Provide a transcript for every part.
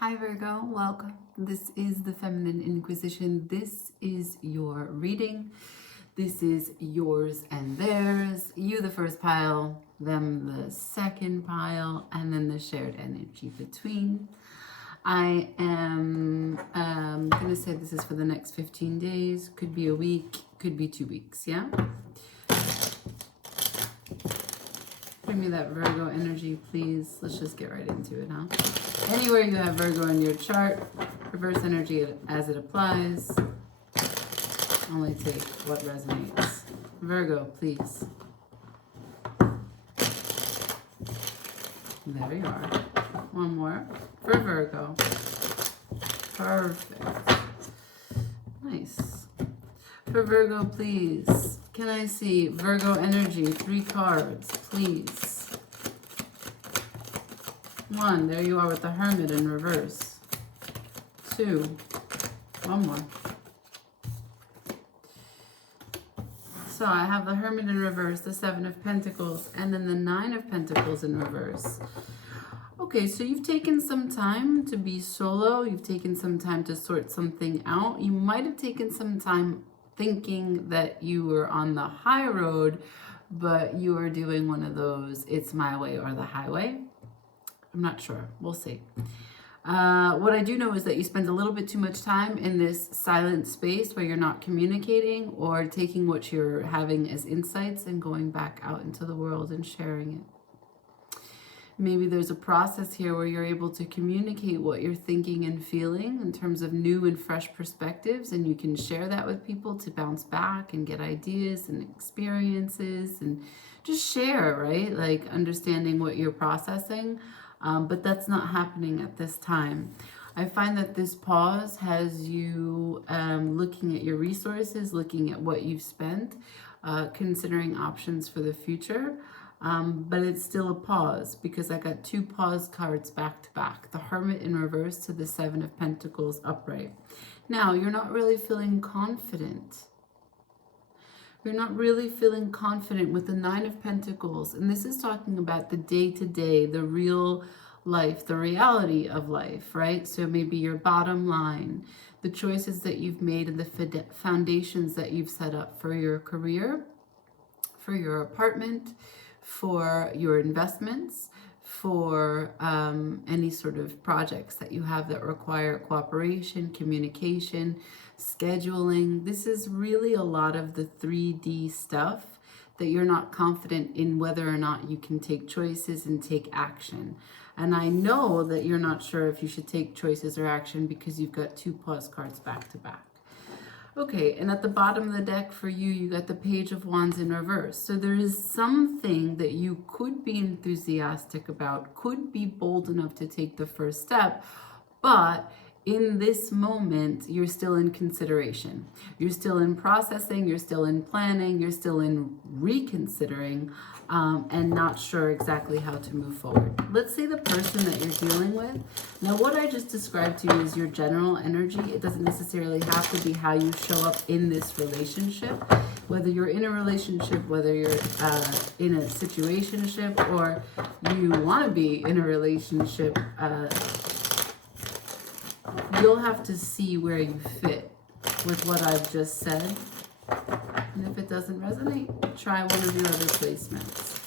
Hi Virgo, welcome. This is the Feminine Inquisition. This is your reading. This is yours and theirs. You the first pile, them the second pile, and then the shared energy between. I am going to say this is for the next 15 days. Could be a week, could be 2 weeks, yeah? Give me that Virgo energy, please. Let's just get right into it, huh? Anywhere you have Virgo in your chart, reverse energy as it applies. Only take what resonates. Virgo, please. There you are. One more for Virgo. Perfect. Nice. For Virgo, please. Can I see Virgo energy? 3 cards, please. 1, there you are with the Hermit in reverse. 2, one more. So I have the Hermit in reverse, the 7 of Pentacles, and then the 9 of Pentacles in reverse. Okay, so you've taken some time to be solo. You've taken some time to sort something out. You might have taken some time thinking that you were on the high road, but you were doing one of those, it's my way or the highway. I'm not sure. We'll see. What I do know is that you spend a little bit too much time in this silent space where you're not communicating or taking what you're having as insights and going back out into the world and sharing it. Maybe there's a process here where you're able to communicate what you're thinking and feeling in terms of new and fresh perspectives, and you can share that with people to bounce back and get ideas and experiences and just share, right? Like understanding what you're processing. But that's not happening at this time. I find that this pause has you looking at your resources, looking at what you've spent, considering options for the future. But it's still a pause because I got 2 pause cards back to back. The Hermit in reverse to the 7 of Pentacles upright. Now, you're not really feeling confident. You're not really feeling confident with the 9 of Pentacles. And this is talking about the day-to-day, the real life, the reality of life, right? So maybe your bottom line, the choices that you've made and the foundations that you've set up for your career, for your apartment, for your investments, for any sort of projects that you have that require cooperation, communication, scheduling. This is really a lot of the 3D stuff that you're not confident in whether or not you can take choices and take action. And I know that you're not sure if you should take choices or action because you've got 2 pause cards back to back. Okay, and at the bottom of the deck for you, you got the Page of Wands in reverse. So there is something that you could be enthusiastic about, could be bold enough to take the first step, but in this moment, you're still in consideration. You're still in processing, you're still in planning, you're still in reconsidering, and not sure exactly how to move forward. Let's say the person that you're dealing with. Now, what I just described to you is your general energy. It doesn't necessarily have to be how you show up in this relationship. Whether you're in a relationship, whether you're in a situationship, or you want to be in a relationship, you'll have to see where you fit with what I've just said. And if it doesn't resonate, try one of your other placements.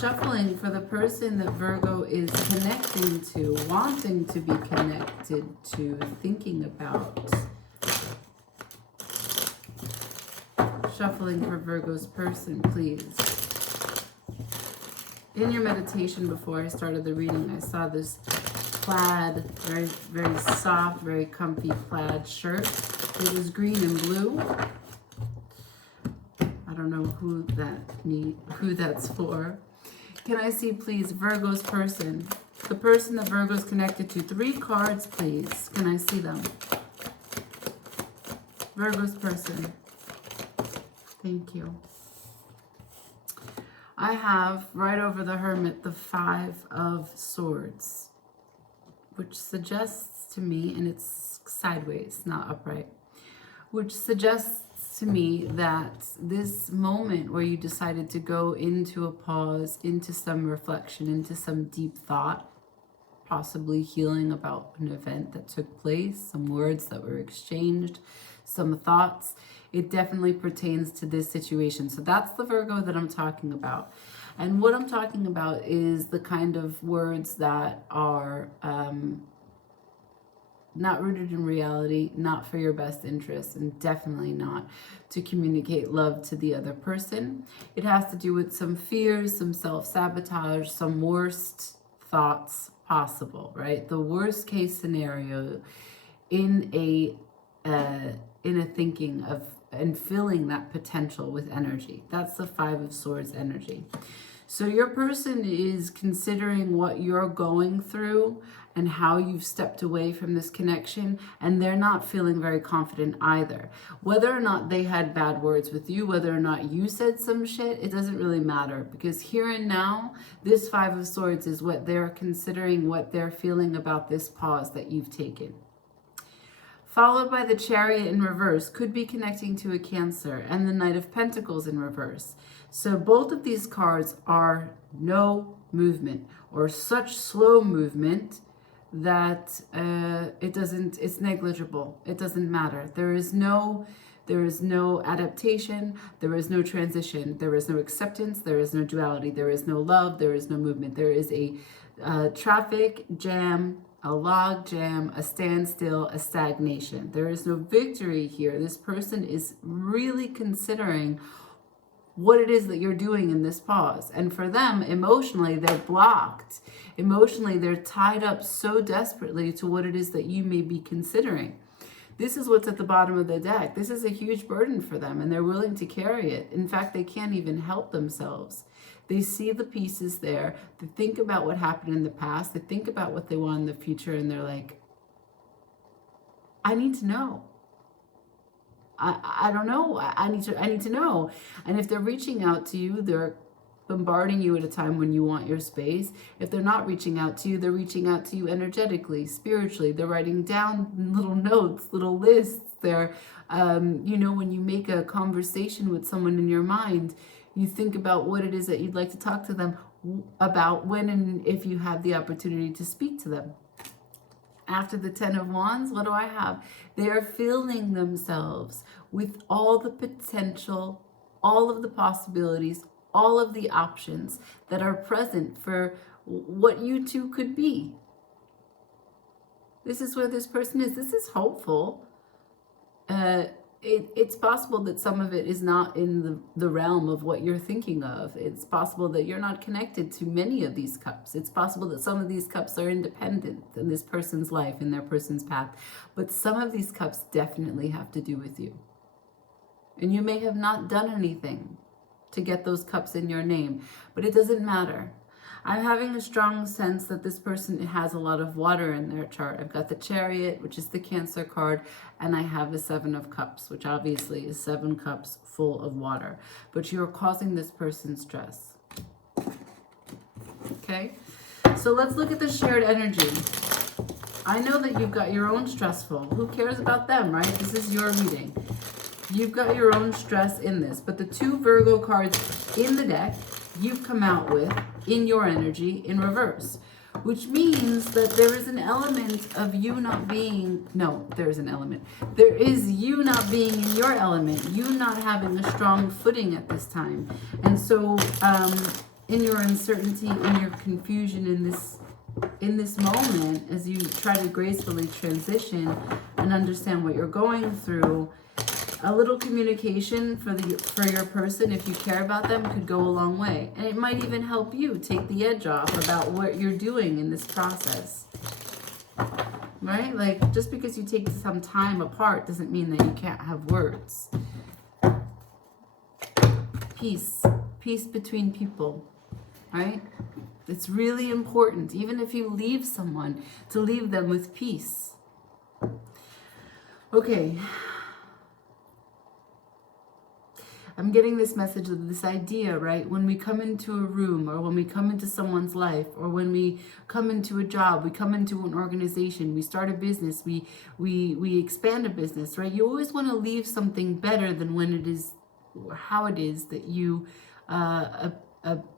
Shuffling for the person that Virgo is connecting to, wanting to be connected to, thinking about. Shuffling for Virgo's person, please. In your meditation before I started the reading, I saw this plaid, very, very soft, very comfy plaid shirt. It was green and blue. I don't know who that's for. Can I see, please, Virgo's person? The person that Virgo's connected to. 3 cards, please. Can I see them? Virgo's person. Thank you. I have, right over the Hermit, the 5 of Swords, which suggests to me, and it's sideways, not upright, which suggests to me that this moment where you decided to go into a pause, into some reflection, into some deep thought, possibly healing about an event that took place, some words that were exchanged, some thoughts. It definitely pertains to this situation. So that's the Virgo that I'm talking about. And what I'm talking about is the kind of words that are not rooted in reality, not for your best interest, and definitely not to communicate love to the other person. It has to do with some fears, some self-sabotage, some worst thoughts possible, right? The worst case scenario in a thinking of and filling that potential with energy. That's the Five of Swords energy. So your person is considering what you're going through and how you've stepped away from this connection, and they're not feeling very confident either. Whether or not they had bad words with you, whether or not you said some shit, it doesn't really matter, because here and now, this Five of Swords is what they're considering, what they're feeling about this pause that you've taken. Followed by the Chariot in reverse, could be connecting to a Cancer, and the Knight of Pentacles in reverse. So both of these cards are no movement, or such slow movement that it's negligible. It doesn't matter. There is no adaptation, there is no transition, there is no acceptance, there is no duality, there is no love, there is no movement. There is a traffic jam, a log jam, a standstill, a stagnation. There is no victory here. This person is really considering what it is that you're doing in this pause. And for them, emotionally, they're blocked. Emotionally, they're tied up so desperately to what it is that you may be considering. This is what's at the bottom of the deck. This is a huge burden for them, and they're willing to carry it. In fact, they can't even help themselves. They see the pieces there. They think about what happened in the past. They think about what they want in the future, and they're like, I need to know. I don't know. I need to know. And if they're reaching out to you, they're bombarding you at a time when you want your space. If they're not reaching out to you, they're reaching out to you energetically, spiritually. They're writing down little notes, little lists. They're, when you make a conversation with someone in your mind, you think about what it is that you'd like to talk to them about when and if you have the opportunity to speak to them. After the Ten of Wands, what do I have? They are filling themselves with all the potential, all of the possibilities, all of the options that are present for what you two could be. This is where this person is. This is hopeful. It's possible that some of it is not in the realm of what you're thinking of. It's possible that you're not connected to many of these cups. It's possible that some of these cups are independent in this person's life, in their person's path. But some of these cups definitely have to do with you. And you may have not done anything to get those cups in your name, but it doesn't matter. I'm having a strong sense that this person has a lot of water in their chart. I've got the Chariot, which is the Cancer card, and I have the Seven of Cups, which obviously is 7 cups full of water. But you're causing this person stress. Okay? So let's look at the shared energy. I know that you've got your own stressful. Who cares about them, right? This is your reading. You've got your own stress in this, but the 2 Virgo cards in the deck you've come out with in your energy in reverse, which means that there is an element of you not being, there is you not being in your element, you not having a strong footing at this time. And so in your uncertainty, in your confusion, in this moment, as you try to gracefully transition and understand what you're going through, a little communication for your person, if you care about them, could go a long way. And it might even help you take the edge off about what you're doing in this process. Right? Like, just because you take some time apart doesn't mean that you can't have words. Peace. Peace between people. Right? It's really important, even if you leave someone, to leave them with peace. Okay. I'm getting this message of this idea, right? When we come into a room, or when we come into someone's life, or when we come into a job, we come into an organization, we start a business, we expand a business, right? You always want to leave something better than when it is, how it is that you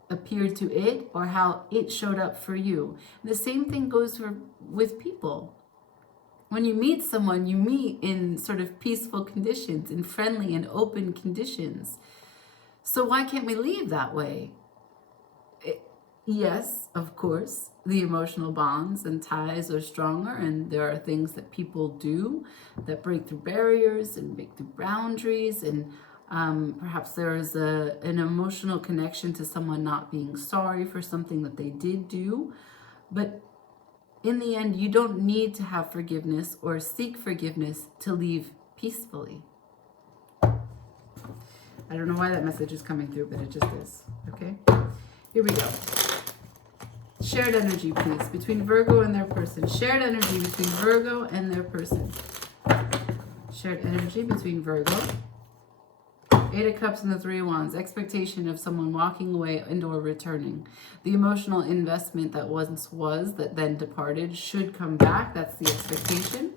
appeared to it or how it showed up for you. The same thing goes with people. When you meet someone, you meet in sort of peaceful conditions, in friendly and open conditions. So why can't we leave that way? Yes, of course, the emotional bonds and ties are stronger, and there are things that people do that break through barriers and break through boundaries, and perhaps there is an emotional connection to someone not being sorry for something that they did do. But in the end, you don't need to have forgiveness or seek forgiveness to leave peacefully. I don't know why that message is coming through, but it just is. Okay? Here we go. Shared energy, please, between Virgo and their person. Shared energy between Virgo and their person. Shared energy between Virgo. 8 of Cups and the 3 of Wands. Expectation of someone walking away and or returning. The emotional investment that once was, that then departed, should come back. That's the expectation.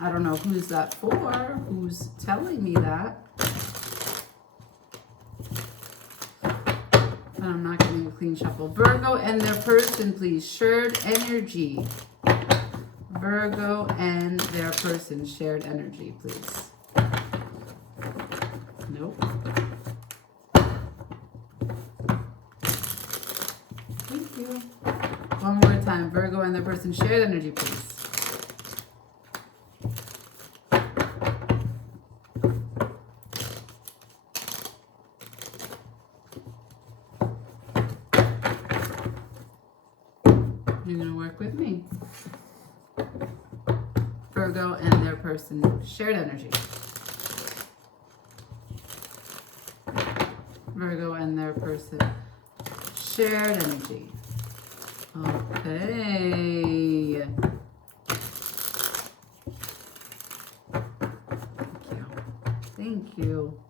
I don't know who's that for, who's telling me that. I'm not getting a clean shuffle. Virgo and their person, please. Shared energy. Virgo and their person. Shared energy, please. Nope. Thank you. One more time. Virgo and their person. Shared energy, please. You're going to work with me. Virgo and their person. Shared energy. Virgo and their person. Shared energy. Okay. Thank you.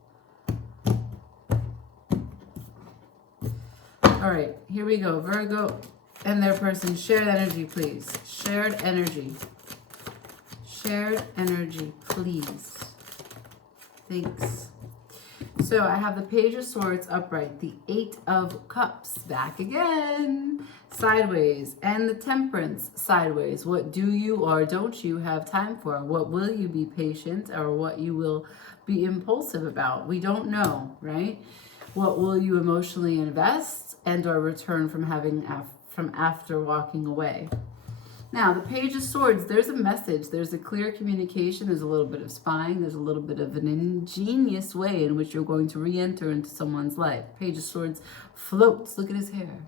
All right, here we go. Virgo and their person. Shared energy, please. Shared energy. Shared energy, please. Thanks. So I have the Page of Swords upright, the 8 of Cups back again, sideways, and the Temperance sideways. What do you or don't you have time for? What will you be patient or what you will be impulsive about? We don't know, right? What will you emotionally invest and or return from having from after walking away? Now, the Page of Swords, there's a message, there's a clear communication, there's a little bit of spying, there's a little bit of an ingenious way in which you're going to re-enter into someone's life. Page of Swords floats, look at his hair,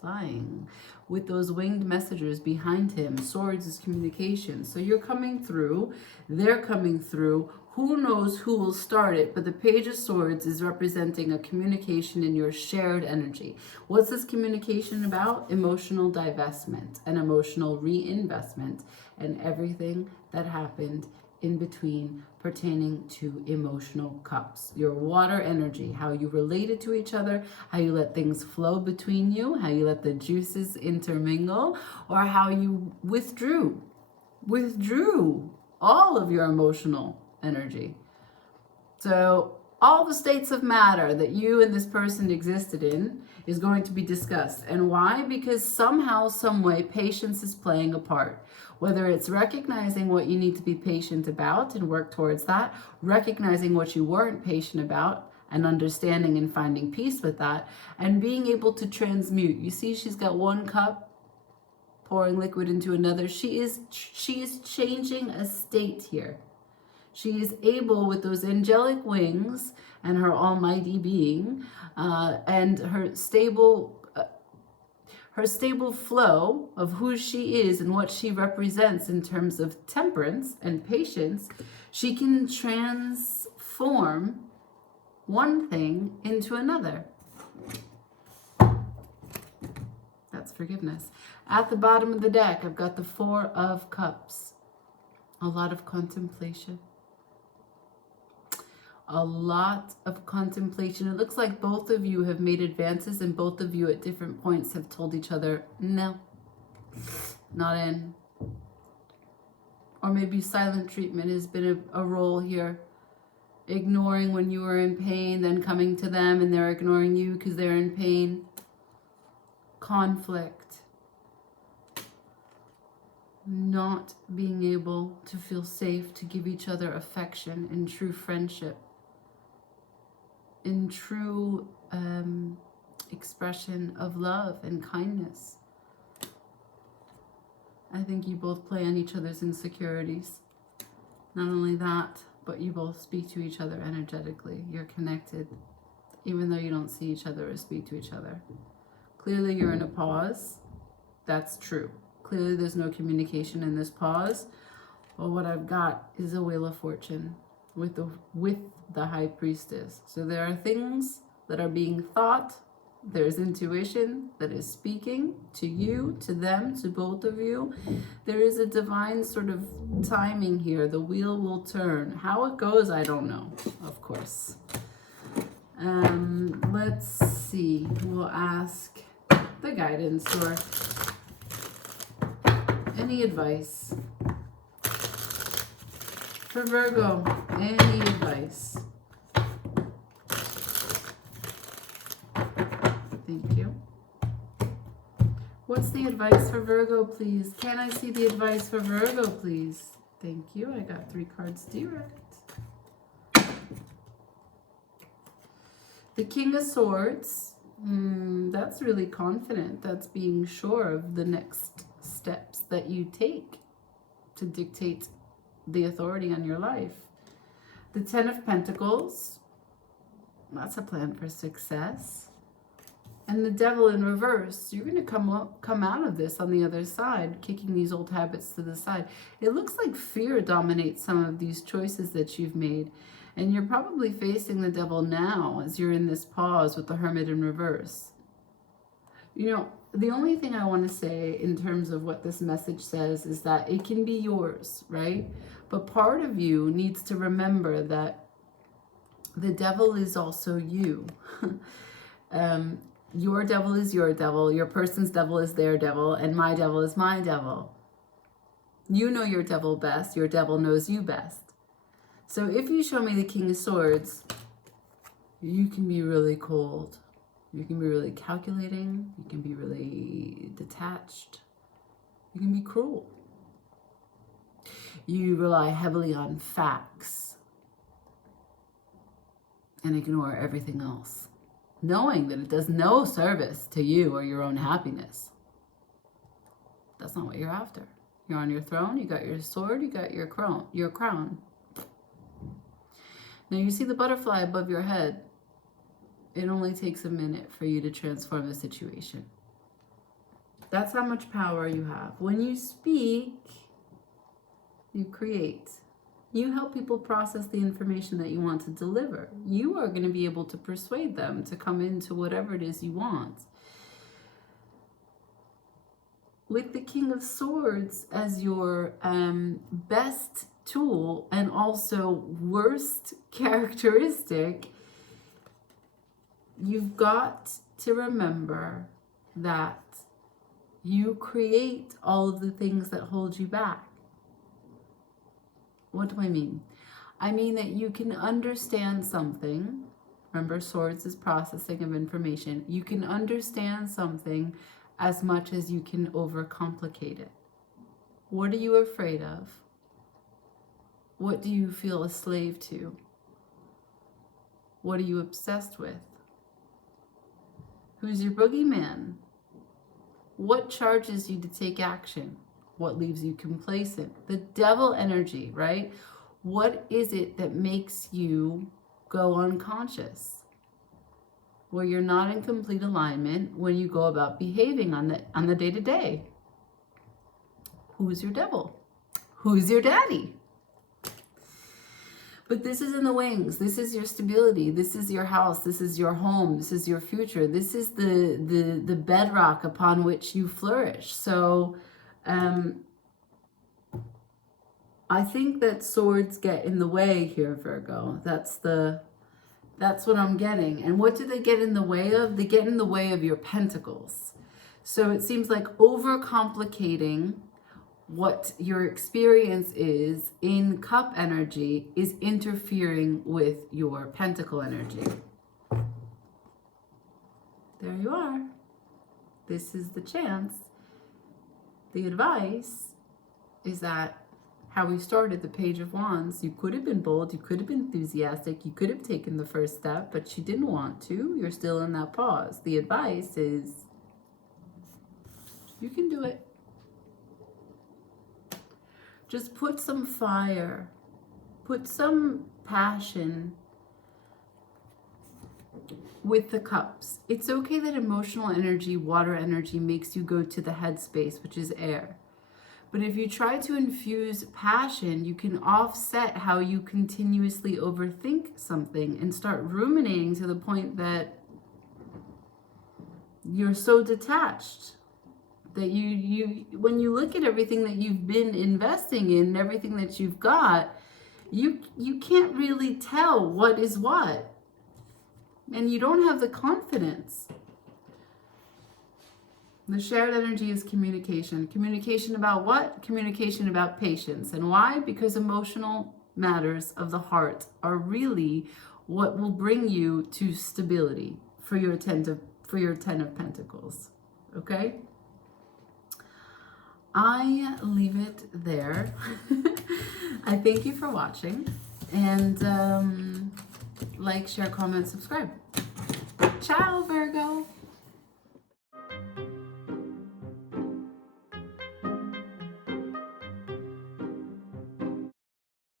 flying, with those winged messengers behind him. Swords is communication. So you're coming through, they're coming through. Who knows who will start it, but the Page of Swords is representing a communication in your shared energy. What's this communication about? Emotional divestment and emotional reinvestment and everything that happened in between pertaining to emotional cups. Your water energy, how you related to each other, how you let things flow between you, how you let the juices intermingle, or how you withdrew all of your emotional energy. So all the states of matter that you and this person existed in is going to be discussed. And why? Because somehow, some way, patience is playing a part. Whether it's recognizing what you need to be patient about and work towards that, recognizing what you weren't patient about and understanding and finding peace with that, and being able to transmute. You see, she's got one cup pouring liquid into another. She is changing a state here. She is able, with those angelic wings and her almighty being, and her stable flow of who she is and what she represents in terms of temperance and patience, she can transform one thing into another. That's forgiveness. At the bottom of the deck, I've got the 4 of Cups. A lot of contemplation. A lot of contemplation. It looks like both of you have made advances and both of you at different points have told each other, no, not in. Or maybe silent treatment has been a role here ignoring when you were in pain, then coming to them and they're ignoring you because they're in pain. Conflict. Not being able to feel safe to give each other affection in true friendship, in true expression of love and kindness. I think you both play on each other's insecurities. Not only that, but you both speak to each other energetically. You're connected, even though you don't see each other or speak to each other. Clearly you're in a pause. That's true. Clearly there's no communication in this pause. But what I've got is a Wheel of Fortune with the High Priestess. So there are things that are being thought. There's intuition that is speaking to you, to them, to both of you. There is a divine sort of timing here. The wheel will turn. How it goes, I don't know, of course. Let's see. We'll ask the guidance or any advice. For Virgo, any advice? Thank you. What's the advice for Virgo, please? Can I see the advice for Virgo, please? Thank you. I got 3 cards direct. The King of Swords. That's really confident. That's being sure of the next steps that you take to dictate the authority on your life. The 10 of Pentacles. That's a plan for success. And the Devil in reverse. You're going to come out of this on the other side, kicking these old habits to the side. It looks like fear dominates some of these choices that you've made. And you're probably facing the Devil now as you're in this pause with the Hermit in reverse. You know, the only thing I want to say in terms of what this message says is that it can be yours, right? But part of you needs to remember that the Devil is also you. Your devil is your devil, your person's devil is their devil, and my devil is my devil. You know your devil best, your devil knows you best. So if you show me the King of Swords, you can be really cold. You can be really calculating. You can be really detached. You can be cruel. You rely heavily on facts and ignore everything else, knowing that it does no service to you or your own happiness. That's not what you're after. You're on your throne, you got your sword, you got your crown. Now you see the butterfly above your head. It only takes a minute for you to transform the situation. That's how much power you have. When you speak, you create. You help people process the information that you want to deliver. You are going to be able to persuade them to come into whatever it is you want. With the King of Swords as your best tool and also worst characteristic, you've got to remember that you create all of the things that hold you back. What do I mean? I mean that you can understand something. Remember, swords is processing of information. You can understand something as much as you can overcomplicate it. What are you afraid of? What do you feel a slave to? What are you obsessed with? Who's your boogeyman? What charges you to take action? What leaves you complacent? The Devil energy, right? What is it that makes you go unconscious? Where you're not in complete alignment when you go about behaving on the day-to-day. Who's your devil? Who's your daddy? But this is in the wings. This is your stability. This is your house. This is your home. This is your future. This is the bedrock upon which you flourish. So I think that swords get in the way here, Virgo. That's what I'm getting. And what do they get in the way of? They get in the way of your pentacles. So it seems like overcomplicating what your experience is in cup energy is interfering with your pentacle energy. There you are. This is the chance. The advice is that how we started the Page of Wands, you could have been bold, you could have been enthusiastic, you could have taken the first step, but you didn't want to. You're still in that pause. The advice is you can do it. Just put some fire, put some passion with the cups. It's okay that emotional energy, water energy, makes you go to the headspace, which is air. But if you try to infuse passion, you can offset how you continuously overthink something and start ruminating to the point that you're so detached that you when you look at everything that you've been investing in, everything that you've got, you can't really tell what is what. And you don't have the confidence. The shared energy is communication. Communication about what? Communication about patience. And why? Because emotional matters of the heart are really what will bring you to stability for your Ten of Pentacles. Okay? I leave it there. I thank you for watching. And like, share, comment, subscribe. Ciao, Virgo.